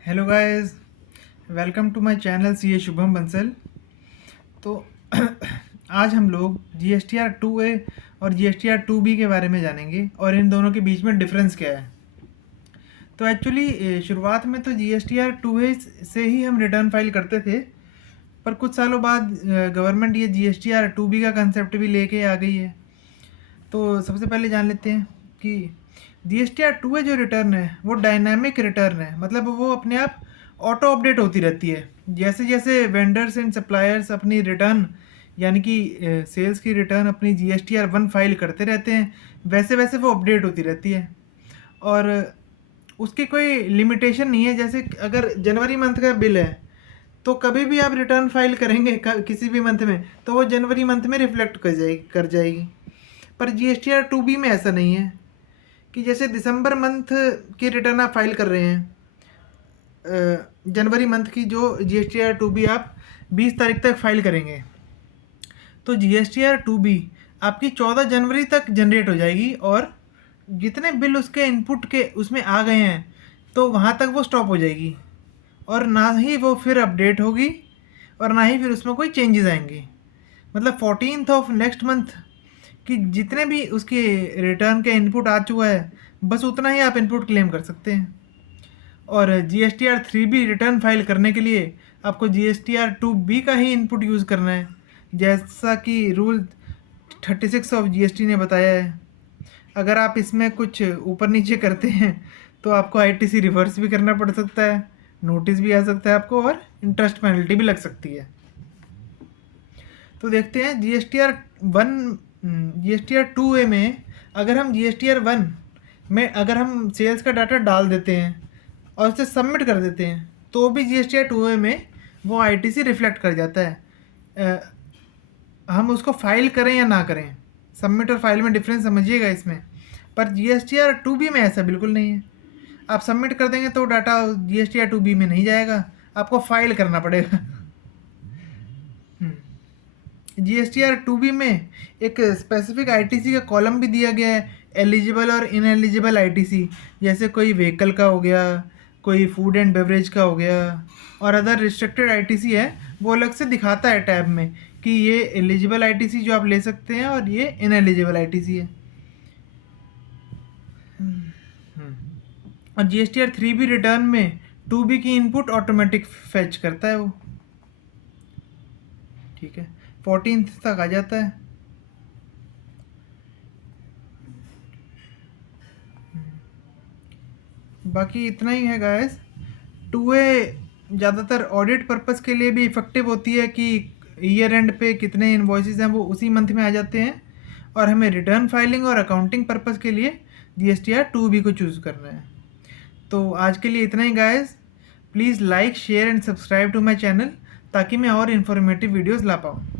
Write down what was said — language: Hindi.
Hello guys, welcome to my channel C A Shubham Bansal. तो आज हम लोग G S T R 2A और G S T R 2B के बारे में जानेंगे और इन दोनों के बीच में डिफरेंस क्या है। तो एक्चुअली शुरुआत में तो G S T R 2A से ही हम रिटर्न फाइल करते थे, पर कुछ सालों बाद गवर्नमेंट ये G S T R 2B का कंसेप्ट भी लेके आ गई है। तो सबसे पहले जान लेते हैं कि G S T R 2A जो रिटर्न है वो डायनामिक रिटर्न है, मतलब वो अपने आप ऑटो अपडेट होती रहती है। जैसे जैसे वेंडर्स एंड सप्लायर्स अपनी रिटर्न यानी कि सेल्स की रिटर्न अपनी G S T R 1 file करते रहते हैं, वैसे वैसे वो अपडेट होती रहती है। और उसकी कोई लिमिटेशन नहीं है। जैसे अगर जनवरी मंथ का बिल है तो कभी भी आप रिटर्न फाइल करेंगे किसी भी मंथ में तो वो जनवरी मंथ में रिफ्लेक्ट कर जाएगी। पर G S T R 2B में ऐसा नहीं है कि जैसे दिसंबर मंथ की रिटर्न आप फाइल कर रहे हैं, जनवरी मंथ की जो G S T R 2B आप 20 तारीख तक फाइल करेंगे, तो G S T R 2B आपकी 14 जनवरी तक जनरेट हो जाएगी और जितने बिल उसके इनपुट के उसमें आ गए हैं तो वहाँ तक वो स्टॉप हो जाएगी और ना ही वो फिर अपडेट होगी और ना ही फिर उसमें कोई चेंजेस आएंगे। मतलब 14th ऑफ नेक्स्ट मंथ कि जितने भी उसके रिटर्न के इनपुट आ चुका है बस उतना ही आप इनपुट क्लेम कर सकते हैं। और G S T R 3B return file करने के लिए आपको G S T R 2B का ही इनपुट यूज़ करना है, जैसा कि rule 36 of G S T ने बताया है। अगर आप इसमें कुछ ऊपर नीचे करते हैं तो आपको आई टी सी रिवर्स भी करना पड़ सकता है, नोटिस भी आ सकता है आपको और इंटरेस्ट पेनल्टी भी लग सकती है। तो देखते हैं G S T R 1 G S T R 2A में अगर हम जी एस टी आर 1 में अगर हम सेल्स का डाटा डाल देते हैं और उसे सबमिट कर देते हैं तो भी G S T R 2A में वो आई टी सी रिफ्लेक्ट कर जाता है। हम उसको फाइल करें या ना करें, सबमिट और फाइल में डिफरेंस समझिएगा इसमें। पर G S T R 2B में ऐसा बिल्कुल नहीं है। आप सबमिट कर देंगे तो data G S T R 2B में नहीं जाएगा, आपको फाइल करना पड़ेगा। G S T R 2B में एक स्पेसिफिक आई टी सी का कॉलम भी दिया गया है, एलिजिबल और इनएलिजिबल आई टी सी। जैसे कोई व्हीकल का हो गया, कोई फूड एंड बेवरेज का हो गया और other restricted I T C है, वो अलग से दिखाता है टैब में कि ये एलिजिबल आई टी सी जो आप ले सकते हैं और ये इनएलिजिबल आई टी सी है। और G S T R 3B return में 2B की इनपुट ऑटोमेटिक फेच करता है वो, ठीक है, 14th तक आ जाता है। बाकी इतना ही है गाइस। 2A ज़्यादातर ऑडिट पर्पस के लिए भी इफ़ेक्टिव होती है कि ईयर एंड पे कितने इन्वॉइसेस हैं वो उसी मंथ में आ जाते हैं, और हमें रिटर्न फाइलिंग और अकाउंटिंग पर्पस के लिए G S T R 2B को चूज़ करना है। तो आज के लिए इतना ही guys. Please like share and subscribe to my channel ताकि मैं और इन्फॉर्मेटिव वीडियोज़ ला पाऊँ।